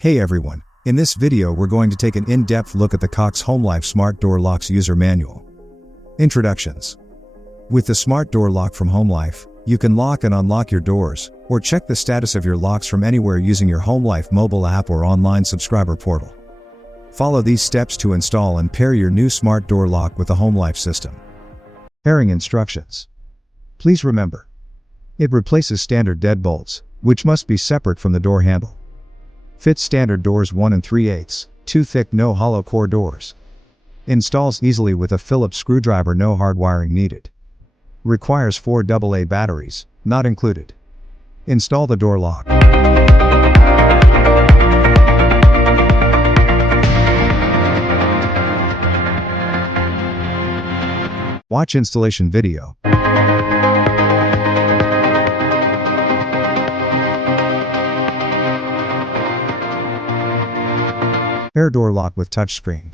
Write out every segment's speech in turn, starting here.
Hey everyone, in this video we're going to take an in-depth look at the Cox Homelife Smart Door Locks User Manual. Introductions. With the Smart Door Lock from Homelife, you can lock and unlock your doors, or check the status of your locks from anywhere using your Homelife mobile app or online subscriber portal. Follow these steps to install and pair your new Smart Door Lock with the Homelife system. Pairing instructions. Please remember, it replaces standard deadbolts, which must be separate from the door handle. Fits standard doors 1 3/8, 2 thick no hollow core doors. Installs easily with a Phillips screwdriver, no hardwiring needed. Requires 4 AA batteries, not included. Install the door lock. Watch installation video. Pair door lock with touchscreen.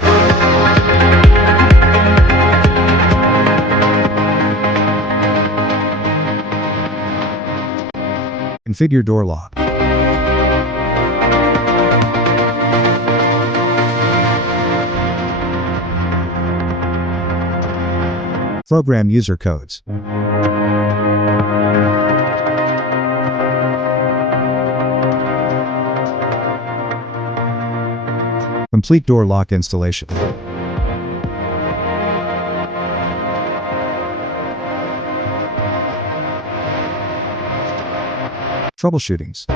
Configure door lock. Program user codes. Complete door lock installation. Troubleshootings.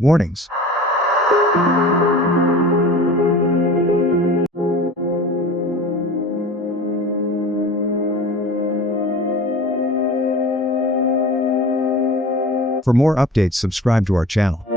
Warnings. For more updates, subscribe to our channel.